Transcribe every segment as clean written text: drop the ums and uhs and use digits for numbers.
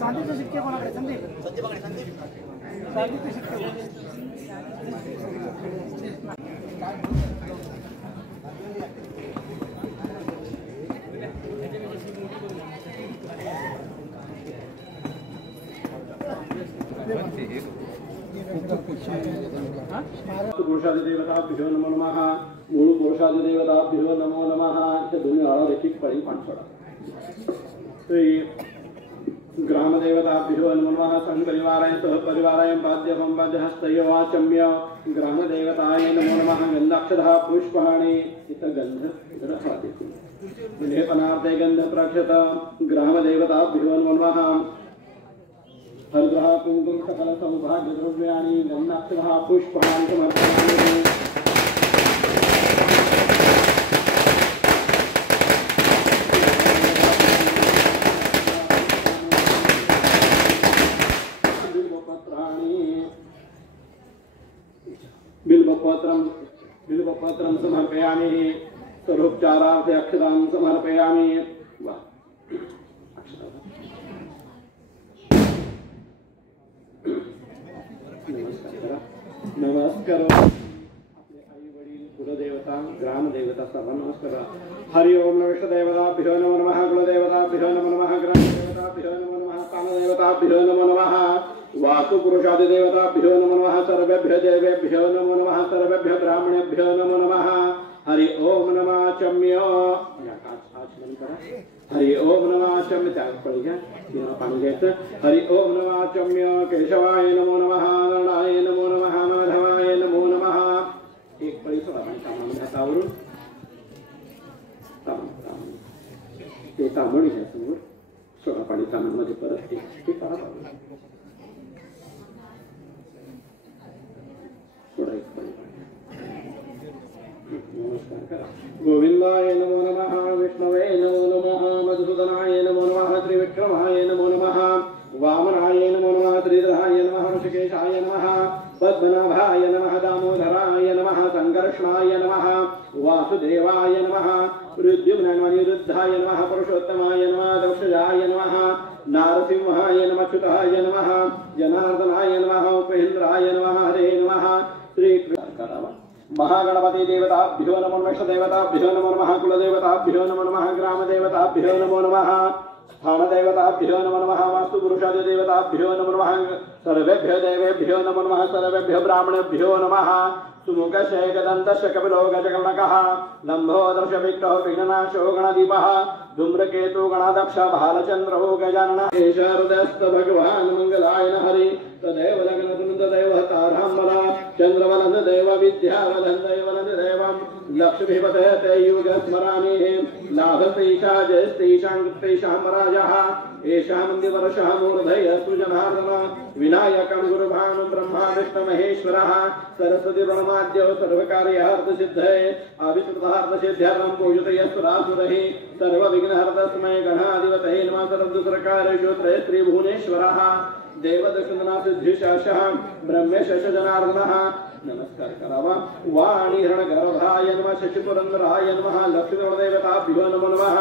चांदीचे शिक्के कोणाकडे? संदीप चांदीचे शिक्के पुरुषादिदेवताभ्यो नमो नमः। मूळ पुरुषादिदेवताभ्यो नमो नमः। इथे दोन्ही आळावर एक एक पळी पाणी सोडा। श्री ग्रामदेवताभ्यो नमो नमः। संपरिवाराय सहपरिवाराय पाद्यसंपाद्य हस्तयो वाचम्य ग्रामदेवताय नमो नमः। गंधाक्षतः पुष्पाणि इथं गंध लेपनार्थे गंध प्रक्षत ग्रामदेवताभ्यो नमो नमः। हरद्रः कुंकुम सकल सौभाग्य द्रव्याणि गन्धाक्षतः पुष्पाणि समर्पयामि। बिल्वपत्रं समर्पयामि। सर्वोपचारार्थे अक्षतां समर्पयामि। नमस्कार आपले आई वडील कुलदेवता ग्रामदेवता सर्वांना नमस्कार। हरि ओम नमस्तेदेवताभ्यो नमो नमः। कुलदेवताभ्यो नमो नमः। ग्रामदेवताभ्यो नमो नमः। कामदेवताभ्यो नमो नमः। वास्तुपुरुषादिदेवताभ्यो नमो नमः। सर्वेभ्यो देवेभ्यो नमो नमः। सर्वेभ्यो ब्राह्मणेभ्यो नमो नमः। हरि ओम नमः चम्य आचमन करा। हरि ओम नमः चम्य त्याग पड़ी गया पानी घ्यायचं। हरि ओम नमः चम्य केशवाय नमो नमः। नारायणाय नमो नमः। माधवाय नमो नमः। एक पळी सोडा पाणी तांबूळ हातावरून ते तांबूळ घ्या समोर सोडा पाणी तांबूळमध्ये परत ते करा सोडा एक पळी नमस्कार करा। गोविंदाय नमो नमः। विष्णवे नमो नमः। मधुसूदनाय नमो नमः। त्रिविक्रमाय नमो नमः। वामनाय नमो नमः। श्रीधराय नमः। ऋषिकेशाय नमः। पद्मनाभाय नमः। दामोदराय नमः। संकर्षणाय नमः। वासुदेवाय नमः। प्रद्युम्नानिरुद्धाय नमः। पुरुषोत्तमाय नमः। दक्षजाय नमः। नारसिंहाय नमः। अच्युताय नमः। जनार्दनाय नमः। उपेन्द्राय नमः। हरे नमः। श्री महागणपति देवताभ्यो नमो नमः। देवताभ्यो नमो नमः। कुलदेवताभ्यो नमो नमः। ग्रामदेवताभ्यो नमो नमः। स्थानदेवताभ्यो नमो नमः। वास्तुपुरुषादिदेवताभ्यो नमो नमः। सर्वेभ्यो देवेभ्यो नमो नमः। सर्वेभ्यो ब्राह्मणेभ्यो नमः। सुमुखशेखदन्तस्य कपिलो गजगणकः लम्बोदर्श विक्टो विघ्ननाशो गणदीपः धूम्रकेतु गणाध्यक्ष भालचन्द्रो गजाननः एष हृदयस्थ भगवान् मंगलाय हरि तदेव लग्नतुं तदेव ताराम्बरा चन्द्रवलन देव विद्यावलन दैवलन देवं लक्ष्मीपते ते युग स्मरामि लाभस्तेषा जयस्तेषां कृतेषां राजः एषा मन्दिरवर्षः मूर्धय सुजनार्दन विनायकं गुरुभानु ब्रह्मा विष्णु महेश्वरः सरस्वती प्रणमाद्यो सर्वकार्यार्थ सिद्धये अविष्कृतार्थ सिद्ध्यर्थं पूजते यस्वरासुरः सर्व विघ्नहर्तस्मै गणाधिपतये नमः। सर्वदुसरकारेषु त्रय श्री भुवनेश्वरः देवदक्षिणा सिद्धिशासः ब्रह्मेशश जनार्दनः नमस्कार करावा। वाणीहरणगर्भाय नमः। शशिपुरंदराय नमः। लक्ष्मीदेवताभ्यो नमो नमः।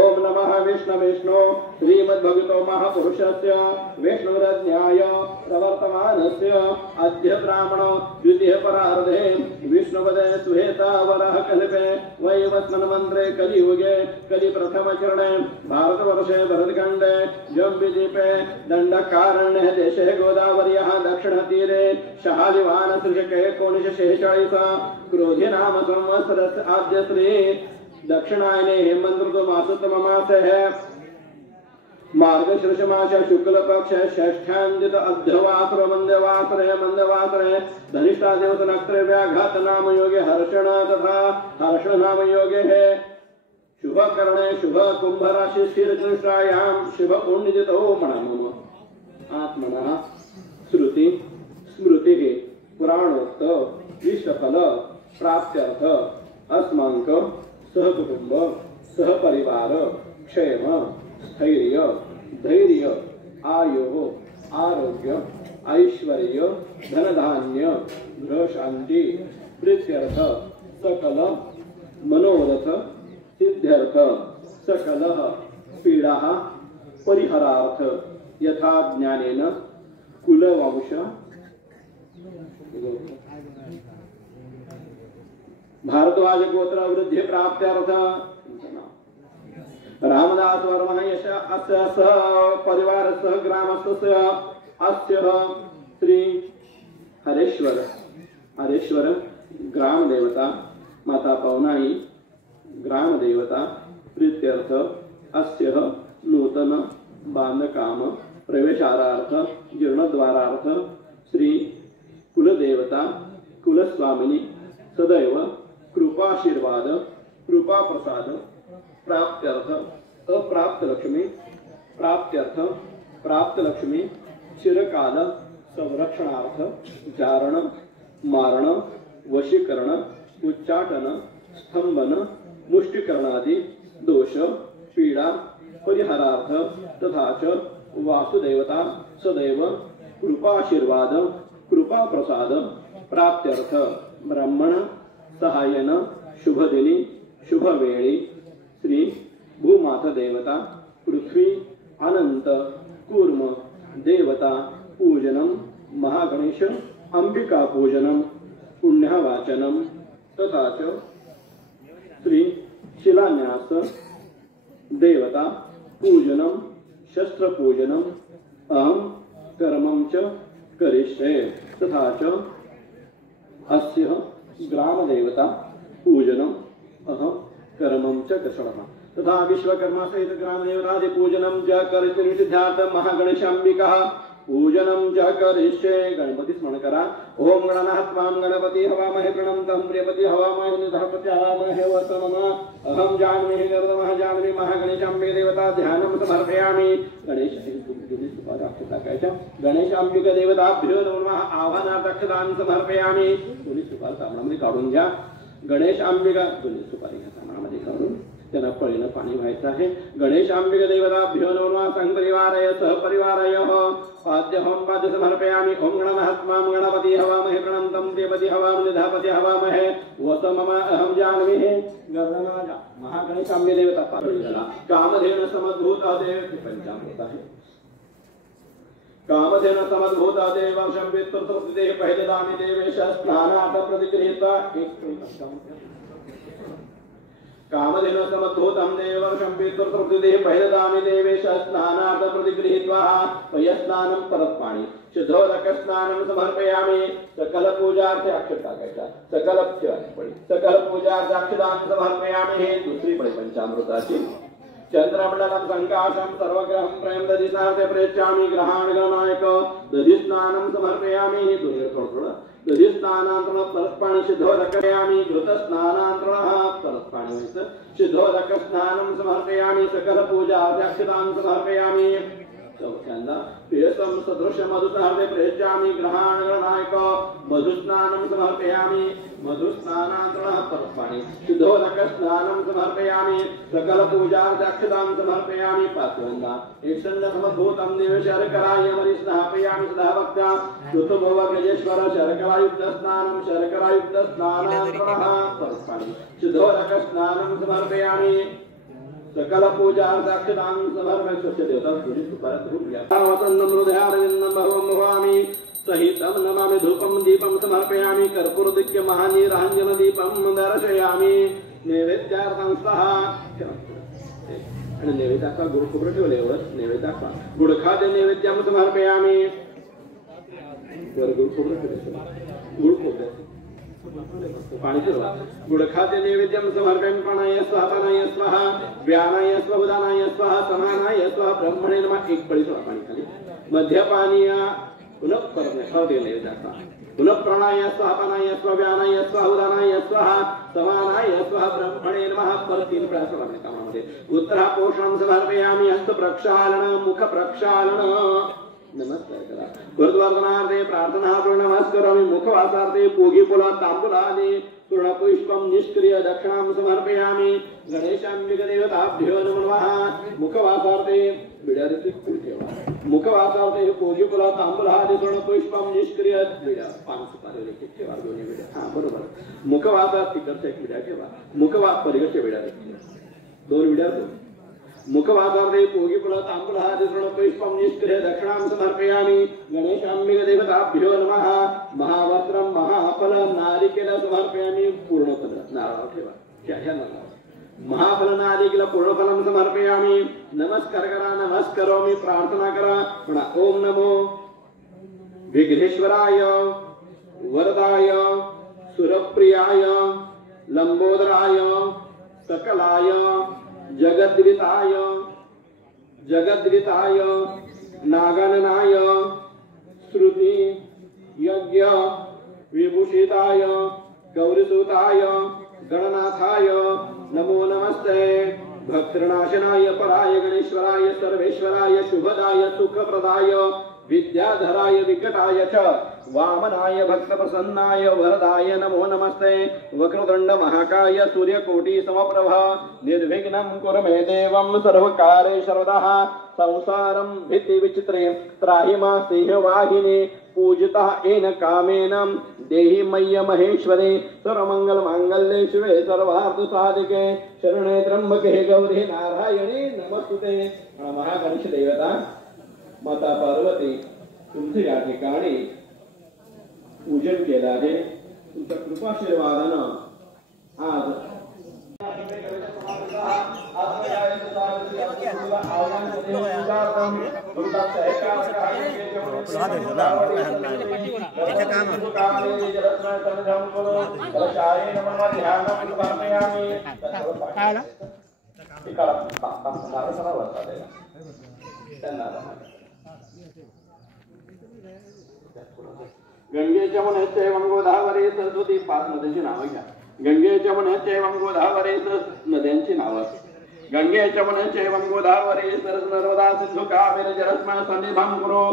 ओम नमः विष्णु श्रीमद्भगवतो महापुरुषस्य विष्णुरज्ञाय प्रवर्तमानस्य अद्य ब्राह्मणो द्वितीय परार्धे विष्णुपदे सुहेतावरः कल्पे वैवस्मन् मन्त्रे कलियुगे कलि प्रथम चरणे भारतवर्षे भरतखण्डे जम्बीद्वीपे दण्डकारण्ये देशे गोदावर्याः दक्षिणतीरे शालिवान त्रिशके 1946 क्रोधी नाम संवत्सरस्य आद्य श्री दक्षिणायने हेमंत ऋतु मासोत्तम मास है। मार्गशीर्ष मास शुक्ल पक्ष षष्ठांदित अध्यवासर मंदवासर धनिष्ठा देवत नक्षत्र व्याघात नाम योगे हर्षण तथा हर्षण नाम योगे है। शुभ करणे शुभ कुंभ राशि स्थिर कृष्णायाम शुभ पुण्यजितो मणम आत्मनः श्रुति स्मृति पुराणोक्त विश्वफल प्राप्त्यर्थ अस्माक सहकुटुंब सहपरिवार क्षेम स्थैर्य धैर्य आयो आरोग्य ऐश्वर्य धनधान्य गृह शांति प्रीत्यर्थ सकल मनोरथ मनोरथ सिद्ध्यर्थ सकल पीडा परिहरार्थ यथा ज्ञानेन कुलवंश भारद्वाज गोत्र वृद्धि प्राप्त्यर्थ रामदास वर्मा यश अस्य सह परिवार सह ग्रामस्य अस्य श्री हरेश्वर ग्राम देवता माता पवनाई ग्राम देवता प्रीत्यर्थ अस्य नूतन बांधकाम प्रवेशारार्थ जीर्णद्वारार्थ श्री कुलदेवता कुलस्वामिनी सदैव कृपाशीर्वाद कृपा प्रसाद प्राप्त्यर्थ अप्राप्त लक्ष्मी प्राप्त्यर्थ प्राप्त लक्ष्मी चिरकाल संरक्षणार्थ जारण मारण वशीकरण उच्चाटन स्तंभन मुष्टिकरणादि दोष पीडा परिहारार्थ तथा च वासुदेवता सदैव कृपाशीर्वाद कृपा प्रसाद प्राप्त्यर्थ ब्राह्मण सहाय्यन शुभदिनी शुभवेळी श्री भूमाता देवता पृथ्वी अनंत कूर्म देवता पूजनम महागणेश अंबिका पूजनम पुण्यवाचनम तथा च श्री शिलान्यास देवता पूजनम शस्त्र पूजनम अहम कर्मं च करिष्ये तथा च अस्य ग्राम देवता पूजनम अहम कर्मं च कषणः तथा विश्वकर्मा सहित ग्राम देवतादि पूजनम च करिष्ये निषिद्धार्थ महागणेशांबिका पूजनम च करिष्ये गणपती स्मरण करा ओम गणनाथ त्वां गणपति हवामहे प्रणमतं प्रियपति हवामहे निधपति हवामहे वतमम अहम जान्महे गर्दमः जान्महे महागणेशांबे देवता ध्यानं समर्पयामि गणेश गणेशांबिका देवताभ्यो नमः आवाहनार्थ अक्षदान समर्पयामि दोन्ही सुपारी सामनामध्ये काढून घ्या गणेशांबिका दोन्ही सुपारी घ्या सामनामध्ये काढून त्यांना पळीनं पाणी व्हायचं आहे गणेशांबिका देवताभ्यो नमः संपरिवाराय सहपरिवाराय पाद्य होम पाद्य समर्पयामि ओम गणनाथ त्वां गणपति हवामहे प्रणमतं प्रियपति हवामहे निधपति हवामहे वतमम अहम जान्महे गर्दमा महागणेशांबे देवता पार्वतीला कामधेनु समद्भूता देव पंचामृत आहे कामधेनु समद्भूता देव शंभेत्तुर्तुर्देह पहिले दामी देवेश स्नानार्थ प्रतिगृहीत्वा कामधेनु समद्भूतं देव शंभेत्तुर्तुर्देह पहिले दामी देवेश स्नानार्थ प्रतिगृहीत्वा पयस्नानं परत्पाणि शुद्धोदक स्नानं समर्पयामि सकल पूजार्थ अक्षता कैसा सकल पूजार्थ अक्षदान समर्पयामि हे दुसरी पळी पंचामृताची चंद्रमंडलं संकाशं सर्वग्रहं प्रेम दधिस्नानार्थे प्रेष्यामि ग्रहाण गणनायक दधिस्नानं समर्पयामि हे दुर्गोत्र दधिस्नानान्तरं परस्पाणि शुद्धोदकयामि घृतस्नानान्तरं परस्पाणि शुद्धोदक स्नानं समर्पयामि सकल पूजार्थ अक्षतां समर्पयामि चौथ्यांदा पेयसं सदृश मधुस्नानार्थे प्रेष्यामि ग्रहाण गणनायक मधुस्नानं समर्पयामि मधुस्नानान्तरं परस्पाणि शुद्धोदक स्नानं समर्पयामि सकल पूजार्थ अक्षतां समर्पयामि पांचव्यांदा एकसंध समभूतं देव शर्कराय मरि स्नापयामि सदा भक्त्या ऋतुभव गजेश्वर शर्करायुक्त स्नानान्तरं परस्पाणि शुद्धोदक स्नानं समर्पयामि सकल पूजार्थ अक्षतां समर्पयामि स्वस्य देवता गुरु सुपरतुर्यावतन्नं हृदयारविन्दं भवं भवामि सहितं नमामि धूपं दीपं समर्पयामि कर्पूरदिक्य महानीराञ्जन दीपं दर्शयामि नैवेद्यार्थं स्वाहा आणि नैवेद्याचा गुळ खोबरं ठेवल्यावर नैवेद्याचा गुळ खाद्य नैवेद्यं समर्पयामि वर गुळ खोबरं ठेवल्यावर गुळ खोबरं पाणी ठेवा गुळ खाद्य नैवेद्यं समर्पयामि प्राणाय स्वाहा व्यानाय स्वाहा उदानाय स्वाहा समानाय स्वाहा ब्रह्मणे नमः एक पळी सोडा पाणी खाली मध्यपानीय पुनः परमेश्वर नैवेद्याचा पुनः प्राणाय स्वाहा पानाय स्वाहा व्यानाय स्वाहा उदानाय स्वाहा समानाय स्वाहा ब्रह्मणे नमः पर तीन वेळा सोडा पाणी कामामध्ये उत्तरा पोषणं समर्पयामि हस्त प्रक्षालन मुख प्रक्षालन नमस्कार करा गुरुद्वारनार्थे प्रार्थना नमस्कारामि मुखवासार्थे पूगी फुला तांबूलानि पूर्णपुष्पं निष्क्रिय दक्षिणां समर्पयामि गणेशांबिका देवताभ्यो नमः मुखवासार्थे बिडारीची फूल ठेवा मुखवासार्थे पूगी फुला तांबूलानि पूर्णपुष्पं निष्क्रिय बिडा 5 ठेवा दोन्ही विड्या. हा बरोबर. मुखवासात तिकडच्या एक विड्या ठेवा. मुखवास पलीकडच्या विड्या दोन विड्या दोन. मुखवासार्थे पूगीफल तांबूलहादितृण पुष्पं निष्क्रिय दक्षिणां समर्पयामि. गणेशाम्बिक देवताभ्यो नमः. महावस्त्रं महाफल नारिकेल समर्पयामि. पूर्ण फल नारळ ठेवा. ह्या नारळ महाफल नारिकेल पूर्ण फलं समर्पयामि. नमस्कार करा. नमस्करोमि. प्रार्थना करा. म्हणा ओम नमो विघ्नेश्वराय वरदाय सुरप्रियाय लंबोदराय सकलाय जगद्विताय नागननाय श्रुति यज्ञ विभूषिताय गौरीसुताय गणनाथाय नमो नमस्ते. भक्तनाशनाय पराय गणेश्वराय सर्वेश्वराय शुभदाय सुखप्रदाय विद्याधराय विकटाय च वामनाय भक्तप्रसन्नाय वरदाय नमो नमस्ते. वक्रतुंड महाकाय सूर्यकोटि समप्रभ निर्विघ्नं कुरु मे देवं सर्वकार्ये सर्वदा. संसारं भीतिविचित्रे त्राहि मा सिंहवाहिनी. पूजितः येन कामेन देहि मय्य महेश्वरे. सर्वमङ्गलमाङ्गल्ये शिवे सर्वार्थसाधिके शरणे त्र्यंबके गौरी नारायणी नमस्तुते. महागणेश देवता माता पार्वती तुमचे या ठिकाणी पूजन केलं आहे. तुमच्या कृपाशीर्वादानं आज गंगेच्या मुनेचे गोदावरी सरस्वती 5 नद्यांची नावं घ्या. गंगेच्या मुनेचे गोदावरी नद्यांची नावं. गंगेच्या मुनेचे गोदावरी सरस नर्मदा सिंधू कावेरी जलस्मा सन्निधान कुरु.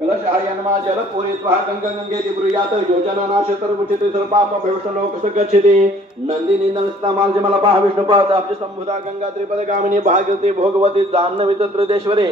कलशायनमा जलपूरित्वा गंगेति ब्रूयात योजना नाशतर्मुचिते सर्पाप भविष्यलोक सगच्छति. नंदिनी नमस्तामाल जमलपाः विष्णुपद अब्ज संभुता गंगा त्रिपदगामिनी भागवती भोगवती जाह्नवी तत्रेश्वरी